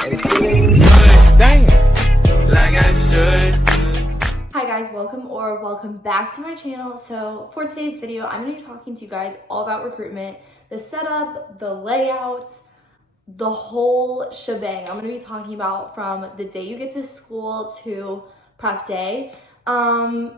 Damn. Like I should. Hi guys, welcome back to my channel. So for today's video, I'm going to be talking to you guys all about recruitment, the setup, the layout, the whole shebang. I'm going to be talking about from the day you get to school to prep day. And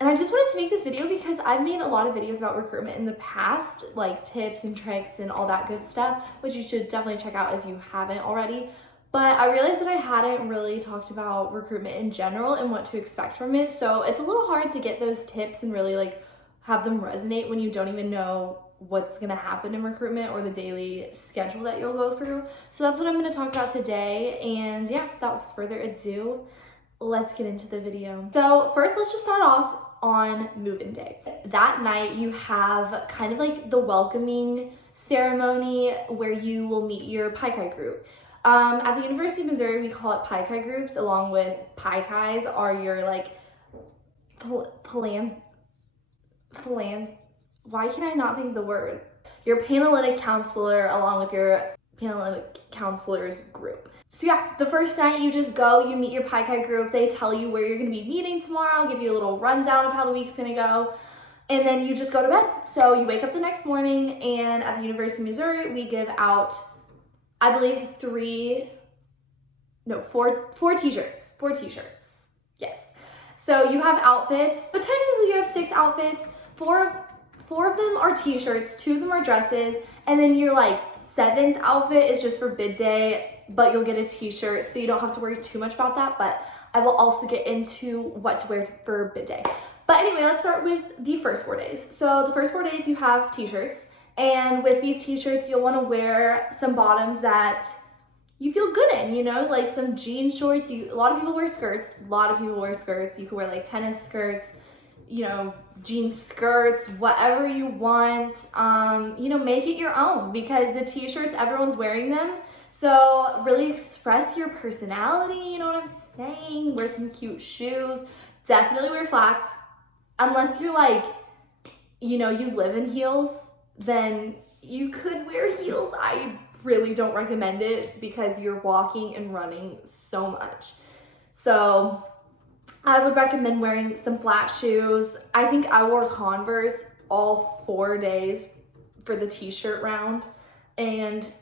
I just wanted to make this video because I've made a lot of videos about recruitment in the past, like tips and tricks and all that good stuff, which you should definitely check out if you haven't already. But I realized that I hadn't really talked about recruitment in general and what to expect from it. So it's a little hard to get those tips and really like have them resonate when you don't even know what's gonna happen in recruitment or the daily schedule that you'll go through. So that's what I'm gonna talk about today. And yeah, without further ado, let's get into the video. So first, let's just start off on move-in day. That night you have kind of like the welcoming ceremony where you will meet your Pi Chi group. At the University of Missouri, we call it Pi Chi groups, along with Pi Chis are your like why can I not think of the word? Your Panhellenic counselor along with your Panhellenic counselors group. So yeah, the first night you just go, you meet your Pi Chi group, they tell you where you're gonna be meeting tomorrow, give you a little rundown of how the week's gonna go, and then you just go to bed. So you wake up the next morning, and at the University of Missouri, we give out, I believe, four t-shirts, yes. So you have outfits, so technically you have 6 outfits, four of them are t-shirts, 2 of them are dresses, and then your like 7th outfit is just for bid day, but you'll get a t-shirt, so you don't have to worry too much about that, but I will also get into what to wear for bid day. But anyway, let's start with the first 4 days. So the first 4 days you have t-shirts, and with these t-shirts, you'll want to wear some bottoms that you feel good in, you know, like some jean shorts. A lot of people wear skirts. You can wear like tennis skirts, you know, jean skirts, whatever you want. You know, make it your own because the t-shirts, everyone's wearing them. So really express your personality, you know what I'm saying? Wear some cute shoes. Definitely wear flats. Unless you're like, you know, you live in heels, then you could wear heels. I really don't recommend it because you're walking and running so much. So I would recommend wearing some flat shoes. I think I wore Converse all 4 days for the t-shirt round, and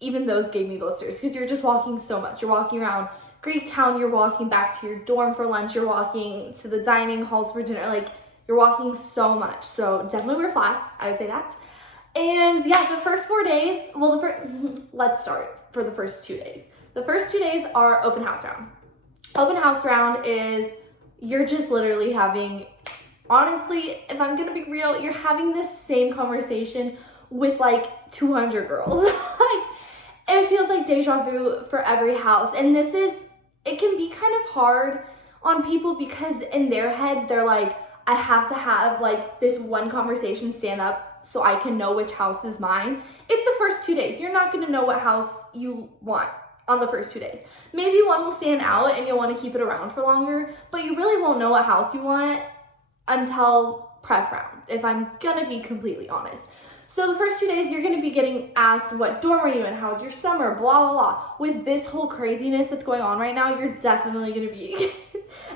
even those gave me blisters because you're just walking so much. You're walking around Greektown, you're walking back to your dorm for lunch, you're walking to the dining halls for dinner, like you're walking so much. So definitely wear flats, I would say that. And yeah, the first 4 days, well, let's start for the first 2 days. The first 2 days are open house round. Open house round is you're just literally having, honestly, if I'm gonna be real, you're having this same conversation with like 200 girls. Like, it feels like deja vu for every house. And it can be kind of hard on people because in their heads, they're like, I have to have like this one conversation stand up so I can know which house is mine. It's the first 2 days. You're not gonna know what house you want on the first 2 days. Maybe one will stand out and you'll want to keep it around for longer, but you really won't know what house you want until prep round, if I'm gonna be completely honest. So the first 2 days, you're gonna be getting asked, what dorm are you in? How's your summer? Blah, blah, blah. With this whole craziness that's going on right now, you're definitely gonna be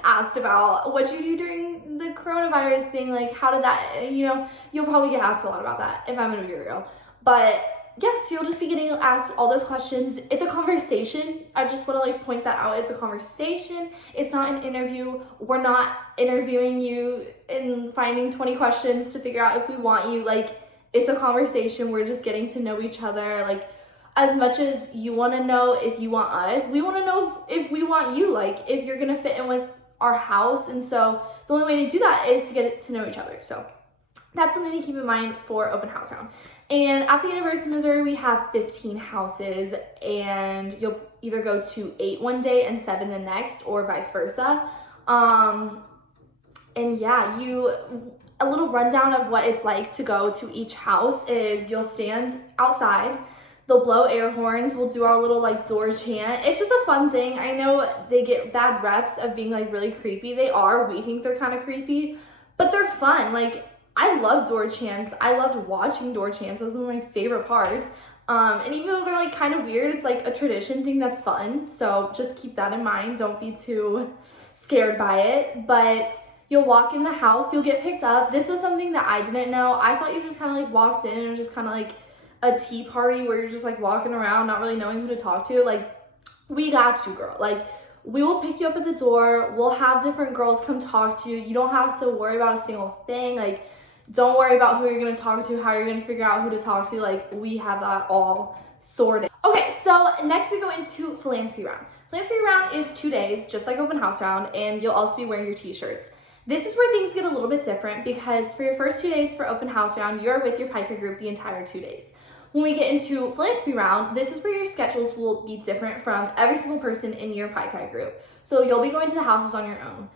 asked about what you do during the coronavirus thing. Like, how did that, you know, you'll probably get asked a lot about that, if I'm gonna be real. But yeah, so you'll just be getting asked all those questions. It's a conversation. I just wanna like point that out. It's a conversation. It's not an interview. We're not interviewing you and finding 20 questions to figure out if we want you. Like, it's a conversation. We're just getting to know each other. Like, as much as you want to know if you want us, we want to know if we want you, like if you're going to fit in with our house. And so the only way to do that is to get to know each other. So that's something to keep in mind for open house round. And at the University of Missouri, we have 15 houses, and you'll either go to 8 one day and 7 the next, or vice versa. And yeah, a little rundown of what it's like to go to each house is you'll stand outside, they'll blow air horns, we'll do our little like door chant. It's just a fun thing. I know they get bad reps of being like really creepy. They are, we think they're kind of creepy, but they're fun. Like, I love door chants. I loved watching door chants. Those were my favorite parts. And even though they're like kind of weird, it's like a tradition thing that's fun. So just keep that in mind. Don't be too scared by it. But you'll walk in the house, you'll get picked up. This was something that I didn't know. I thought you just kind of like walked in and it was just kind of like a tea party where you're just like walking around, not really knowing who to talk to. Like, we got you, girl. Like, we will pick you up at the door. We'll have different girls come talk to you. You don't have to worry about a single thing. Like, don't worry about who you're going to talk to, how you're going to figure out who to talk to. Like, we have that all sorted. Okay, so next we go into philanthropy round. Philanthropy round is 2 days, just like open house round, and you'll also be wearing your t-shirts. This is where things get a little bit different because for your first 2 days for open house round, you're with your piker group the entire 2 days. When we get into philanthropy round, this is where your schedules will be different from every single person in your piker group. So you'll be going to the houses on your own.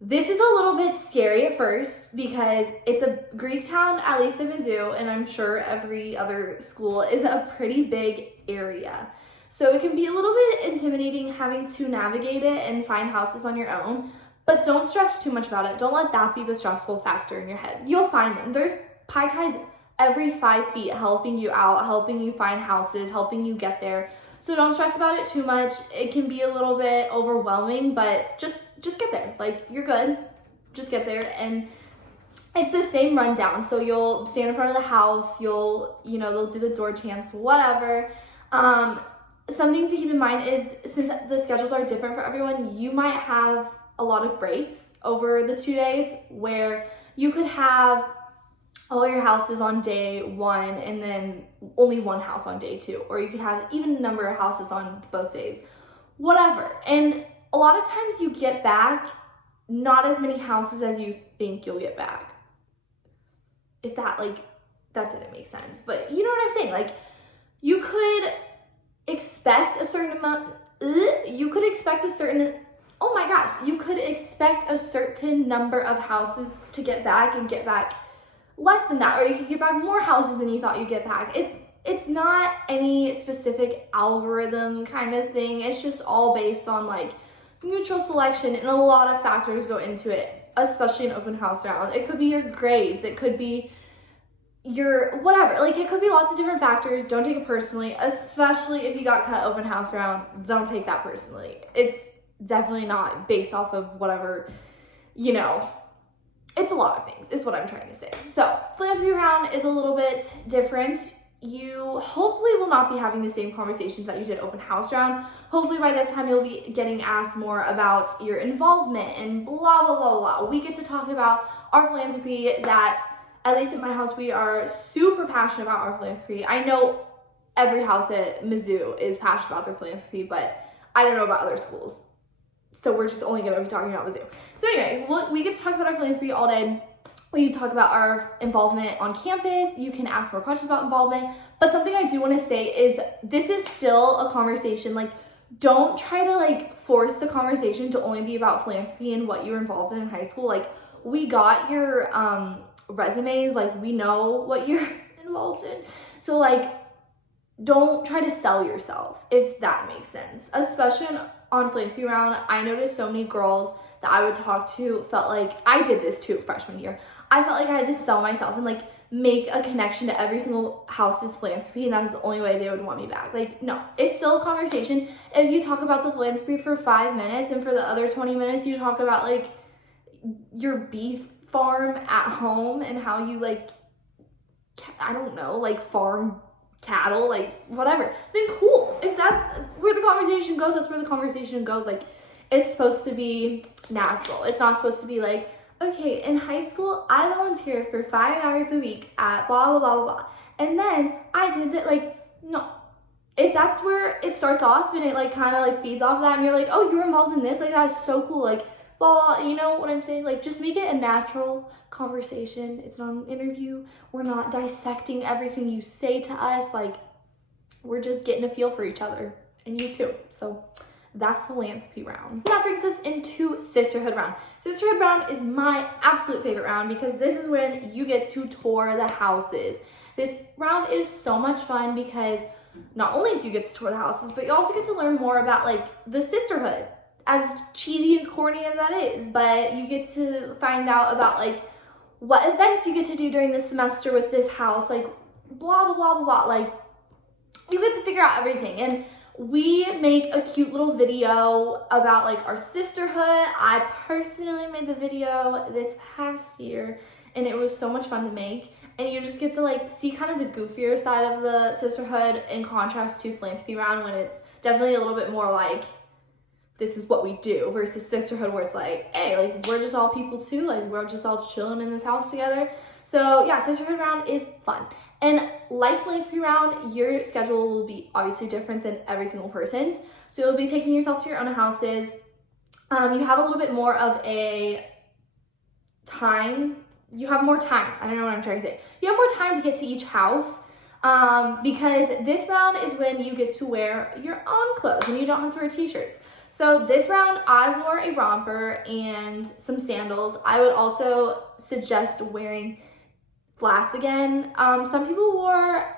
This is a little bit scary at first because it's a Greek town, at least in Mizzou, and I'm sure every other school is a pretty big area. So it can be a little bit intimidating having to navigate it and find houses on your own, but don't stress too much about it. Don't let that be the stressful factor in your head. You'll find them. There's pie guys every 5 feet helping you out, helping you find houses, helping you get there. So don't stress about it too much. It can be a little bit overwhelming, but just get there. Like, you're good. Just get there. And it's the same rundown. So you'll stand in front of the house. They'll do the door chants, whatever. Something to keep in mind is since the schedules are different for everyone, you might have a lot of breaks over the 2 days where you could have all your houses on day 1 and then only one house on day 2, or you could have even number of houses on both days, whatever. And a lot of times you get back not as many houses as you think you'll get back. If that didn't make sense, but you know what I'm saying? Like, you could expect a certain amount, you could expect a certain number of houses to get back and get back less than that, or you could get back more houses than you thought you'd get back. It's not any specific algorithm kind of thing. It's just all based on like mutual selection, and a lot of factors go into it, especially in open house round. It could be your grades, it could be your whatever, like it could be lots of different factors. Don't take it personally, especially if you got cut open house round. Don't take that personally. It's definitely not based off of whatever, it's a lot of things, is what I'm trying to say. So philanthropy round is a little bit different. You hopefully will not be having the same conversations that you did open house round. Hopefully by this time you'll be getting asked more about your involvement and blah, blah, blah, blah. We get to talk about our philanthropy that, at least at my house, we are super passionate about our philanthropy. I know every house at Mizzou is passionate about their philanthropy, but I don't know about other schools. So we're just only going to be talking about Mizzou. So anyway, we get to talk about our philanthropy all day. We talk about our involvement on campus. You can ask more questions about involvement. But something I do want to say is this is still a conversation. Like, don't try to like force the conversation to only be about philanthropy and what you were involved in high school. Like, we got your resumes. Like, we know what you're involved in. So like, don't try to sell yourself, if that makes sense. Especially on philanthropy round, I noticed so many girls that I would talk to felt like, I did this too freshman year, I felt like I had to sell myself and like make a connection to every single house's philanthropy, and that was the only way they would want me back. Like, no, it's still a conversation. If you talk about the philanthropy for 5 minutes and for the other 20 minutes you talk about like your beef farm at home and how you like, I don't know, like farm cattle, like whatever, then cool. If that's where the conversation goes, that's where the conversation goes. Like, it's supposed to be natural. It's not supposed to be like, okay, in high school, I volunteered for 5 hours a week at blah, blah, blah, blah, blah. And then I did that. Like, no. If that's where it starts off and it like kind of like feeds off of that and you're like, oh, you're involved in this, like that's so cool, like blah, blah, you know what I'm saying? Like, just make it a natural conversation. It's not an interview. We're not dissecting everything you say to us. Like, we're just getting a feel for each other, and you too. So that's philanthropy round. And that brings us into sisterhood round. Sisterhood round is my absolute favorite round because this is when you get to tour the houses. This round is so much fun because not only do you get to tour the houses, but you also get to learn more about like the sisterhood, as cheesy and corny as that is, but you get to find out about like what events you get to do during the semester with this house, like blah, blah, blah, blah, blah. Like, you get to figure out everything. And we make a cute little video about like our sisterhood. I personally made the video this past year and it was so much fun to make. And you just get to like see kind of the goofier side of the sisterhood in contrast to Philanthropy Round, when it's definitely a little bit more like, this is what we do, versus Sisterhood where it's like, hey, like we're just all people too, like we're just all chilling in this house together. So yeah, Sisterhood Round is fun. And like Philanthropy Round, your schedule will be obviously different than every single person's. So you'll be taking yourself to your own houses. You have a little bit more of a time. You have more time. I don't know what I'm trying to say. You have more time to get to each house because this round is when you get to wear your own clothes and you don't have to wear t-shirts. So this round, I wore a romper and some sandals. I would also suggest wearing flats again. Some people wore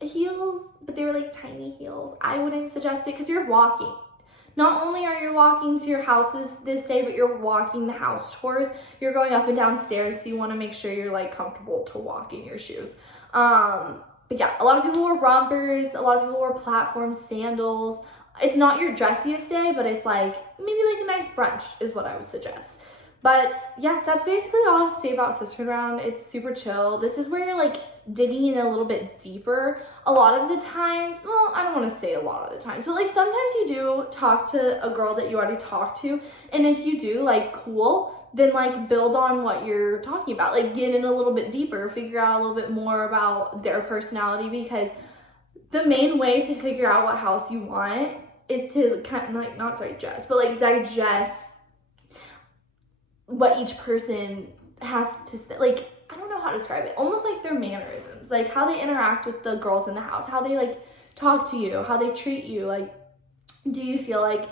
heels, but they were like tiny heels. I wouldn't suggest it because you're walking. Not only are you walking to your houses this day, but you're walking the house tours. You're going up and down stairs, so you want to make sure you're like comfortable to walk in your shoes. But yeah, a lot of people wore rompers. A lot of people wore platform sandals. It's not your dressiest day, but it's like maybe like a nice brunch is what I would suggest. But yeah, that's basically all I have to say about Sisterhood Round. It's super chill. This is where you're like digging in a little bit deeper. A lot of the times, well, I don't want to say a lot of the times, but like sometimes you do talk to a girl that you already talked to. And if you do, like, cool, then like build on what you're talking about. Like get in a little bit deeper, figure out a little bit more about their personality, because the main way to figure out what house you want is to kind of like, not digest, but like digest what each person has to say. Like, I don't know how to describe it. Almost like their mannerisms, like how they interact with the girls in the house, how they like talk to you, how they treat you. Like, do you feel like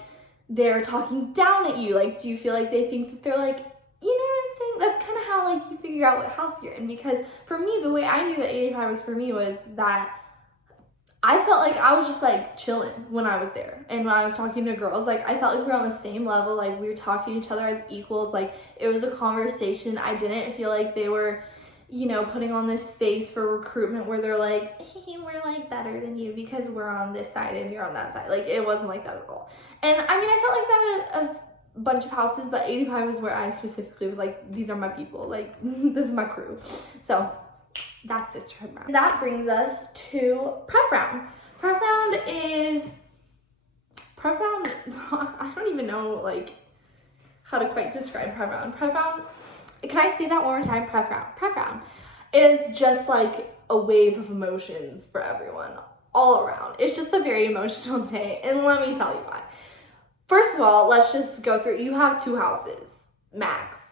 they're talking down at you? Like, do you feel like they think that they're like, you know what I'm saying? That's kind of how like you figure out what house you're in. Because for me, the way I knew that 85 was for me was that I felt like I was just like chilling when I was there. And when I was talking to girls, like I felt like we were on the same level. Like we were talking to each other as equals. Like it was a conversation. I didn't feel like they were, you know, putting on this face for recruitment where they're like, hey, we're like better than you because we're on this side and you're on that side. Like it wasn't like that at all. And I mean, I felt like that at a bunch of houses, but 85 was where I specifically was like, these are my people. Like this is my crew. So that's Sisterhood Round. That brings us to Pref Round. Pref Round, I don't even know like how to quite describe Pref Round. Pref Round, can I say that one more time? Pref Round. Pref Round is just like a wave of emotions for everyone all around. It's just a very emotional day, and let me tell you why. First of all, let's just go through. You have two houses, max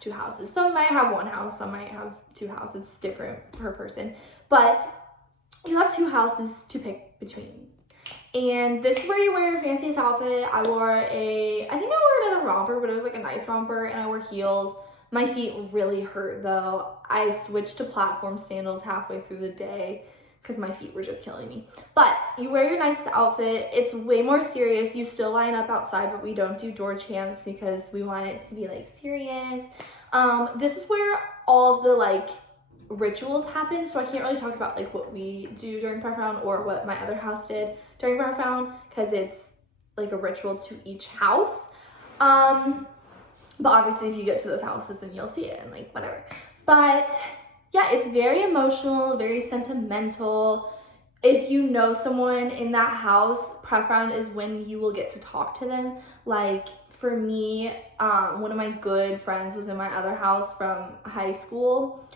two houses. Some might have one house, some might have two houses. It's different per person, but you have two houses to pick between. And this is where you wear your fanciest outfit. I think I wore another romper, but it was like a nice romper, and I wore heels. My feet really hurt though. I switched to platform sandals halfway through the day because my feet were just killing me. But you wear your nice outfit. It's way more serious. You still line up outside, but we don't do door chants because we want it to be like serious. This is where all of the like rituals happen. So I can't really talk about like what we do during Pref Round or what my other house did during Pref Round because it's like a ritual to each house. But obviously if you get to those houses, then you'll see it and like whatever. But yeah, it's very emotional, very sentimental. If you know someone in that house, Pref Round is when you will get to talk to them. Like for me, one of my good friends was in my other house from high school,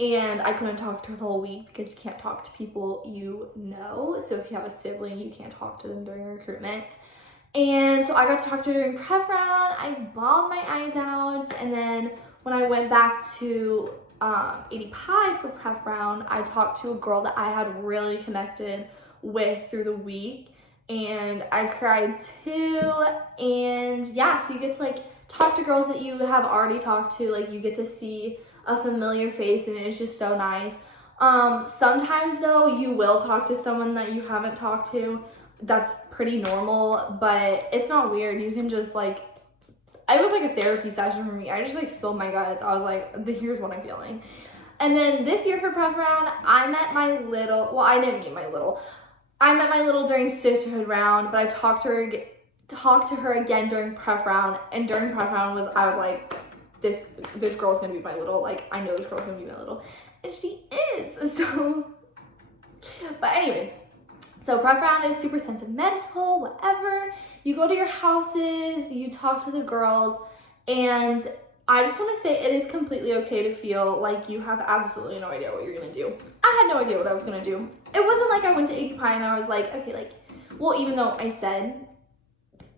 and I couldn't talk to her the whole week because you can't talk to people you know. So if you have a sibling, you can't talk to them during recruitment. And so I got to talk to her during Pref Round. I bawled my eyes out, and then when I went back to 85 for Pref Round, I talked to a girl that I had really connected with through the week, and I cried too. And yeah, so you get to like talk to girls that you have already talked to, like you get to see a familiar face, and it's just so nice. Sometimes though, you will talk to someone that you haven't talked to. That's pretty normal, but it's not weird. You can just like, it was like a therapy session for me. I just like spilled my guts. I was like, here's what I'm feeling. And then this year for Pref Round, I met my little, well, I didn't meet my little. I met my little during Sisterhood round, but I talked to her again during prep round, and during prep round I was like, this girl's gonna be my little, like, I know this girl's gonna be my little, and she is. So, but anyway, so prep round is super sentimental, whatever. You go to your houses, you talk to the girls, and I just want to say it is completely okay to feel like you have absolutely no idea what you're gonna do. I had no idea what I was gonna do. It wasn't like I went to AD Pi and I was like, okay, like, well, even though I said,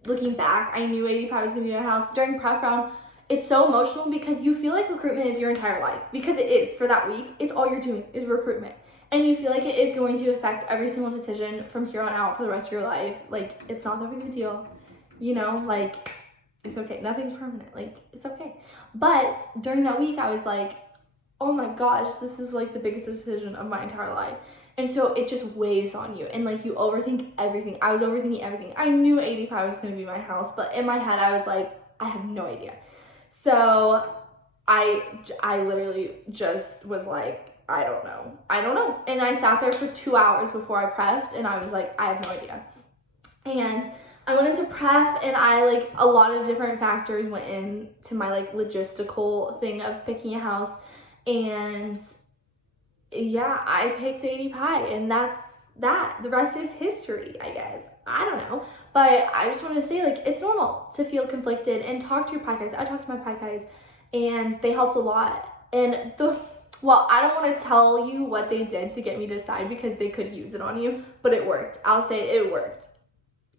looking back, I knew AD Pi was gonna be my house. During prep round, it's so emotional because you feel like recruitment is your entire life, because it is. For that week, it's all you're doing is recruitment. And you feel like it is going to affect every single decision from here on out for the rest of your life. Like, it's not that big of a deal, you know, like, it's okay. Nothing's permanent. Like, it's okay. But during that week, I was like, oh my gosh, this is like the biggest decision of my entire life. And so it just weighs on you. And like, you overthink everything. I was overthinking everything. I knew AD Pi was going to be my house, but in my head, I was like, I have no idea. So I literally just was like, I don't know. And I sat there for 2 hours before I prepped, and I was like, I have no idea. And I went into prep, and a lot of different factors went into my like logistical thing of picking a house. And yeah, I picked AD Pi, and that's that. The rest is history, I guess. I don't know. But I just wanted to say, like, it's normal to feel conflicted and talk to your Pi guys. I talked to my Pi guys, and they helped a lot. And well, I don't want to tell you what they did to get me to decide because they could use it on you, but it worked. I'll say it worked,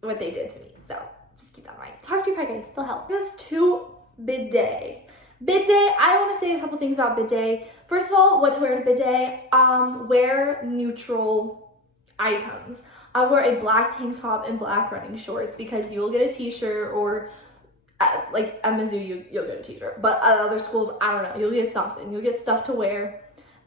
what they did to me. So just keep that in mind. Talk to your Pi guys, they'll help. This is to bid day. Bid day, I want to say a couple things about bid day. First of all, what to wear to bid day. Wear neutral items. I wear a black tank top and black running shorts because you'll get a t-shirt, or like at Mizzou, you'll get a t-shirt. But at other schools, I don't know, you'll get something. You'll get stuff to wear.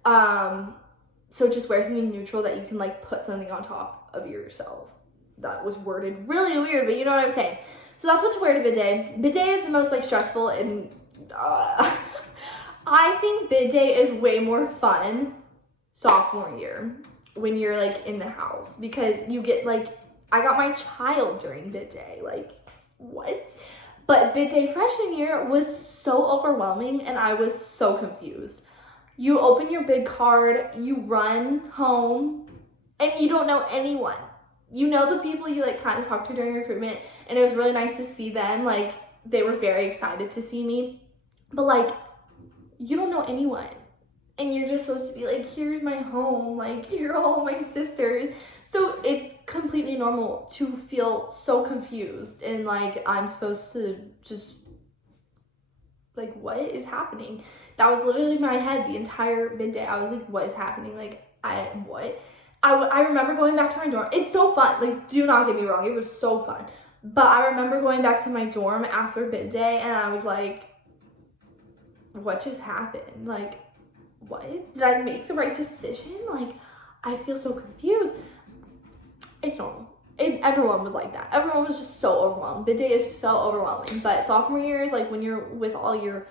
So just wear something neutral that you can like put something on top of yourself. That was worded really weird, but you know what I'm saying. So that's what to wear to bid day. Bid day is the most like stressful, and I think bid day is way more fun sophomore year when you're like in the house, because you get like, I got my child during bid day, like what? But bid day freshman year was so overwhelming, and I was so confused. You open your bid card, you run home, and you don't know anyone. You know the people you like kind of talked to during recruitment, and it was really nice to see them. Like, they were very excited to see me, but like, you don't know anyone, and you're just supposed to be like, here's my home, like, you're all my sisters. So it's completely normal to feel so confused, and like, I'm supposed to just like, what is happening? That was literally my head the entire bid day. I was like, what is happening? Like, what? I remember going back to my dorm. It's so fun. Like, do not get me wrong. It was so fun. But I remember going back to my dorm after bid day, and I was like, what just happened? Like, what? Did I make the right decision? Like, I feel so confused. It's normal. Everyone was like that. Everyone was just so overwhelmed. Bid day is so overwhelming. But sophomore year is like when you're with all your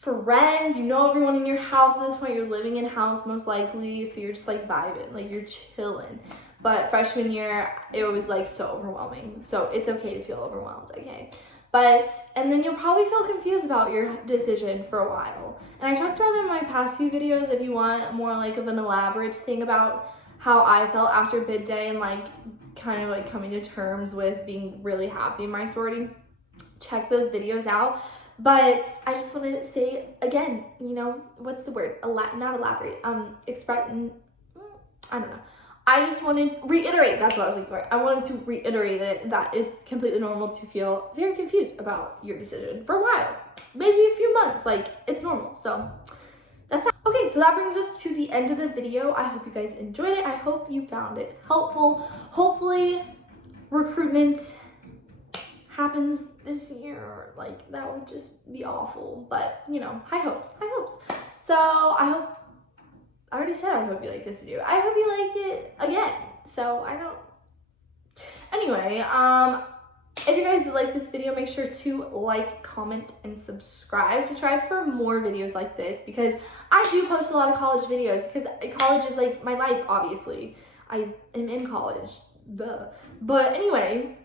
friends, you know everyone in your house at this point, you're living in house most likely, so you're just like vibing, like you're chilling. But freshman year, it was like so overwhelming. So it's okay to feel overwhelmed, okay? And then you'll probably feel confused about your decision for a while. And I talked about it in my past few videos if you want more like of an elaborate thing about how I felt after bid day and like kind of like coming to terms with being really happy in my sorority. Check those videos out. But I just want to say again, you know, what's the word? Not elaborate. I don't know. I just wanted to reiterate, that's what I was looking for. I wanted to reiterate it, that it's completely normal to feel very confused about your decision for a while. Maybe a few months, like, it's normal. So that's that. Okay, so that brings us to the end of the video. I hope you guys enjoyed it. I hope you found it helpful. Hopefully recruitment happens this year. Like, that would just be awful. But, you know, high hopes. So I already said I hope you like this video. I hope you like it again. So anyway, if you guys like this video, make sure to like, comment, and subscribe. Subscribe for more videos like this, because I do post a lot of college videos, because college is like my life, obviously. I am in college, But anyway,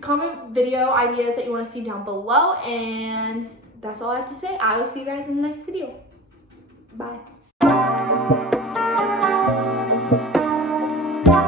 comment video ideas that you want to see down below, and that's all I have to say. I will see you guys in the next video. Bye.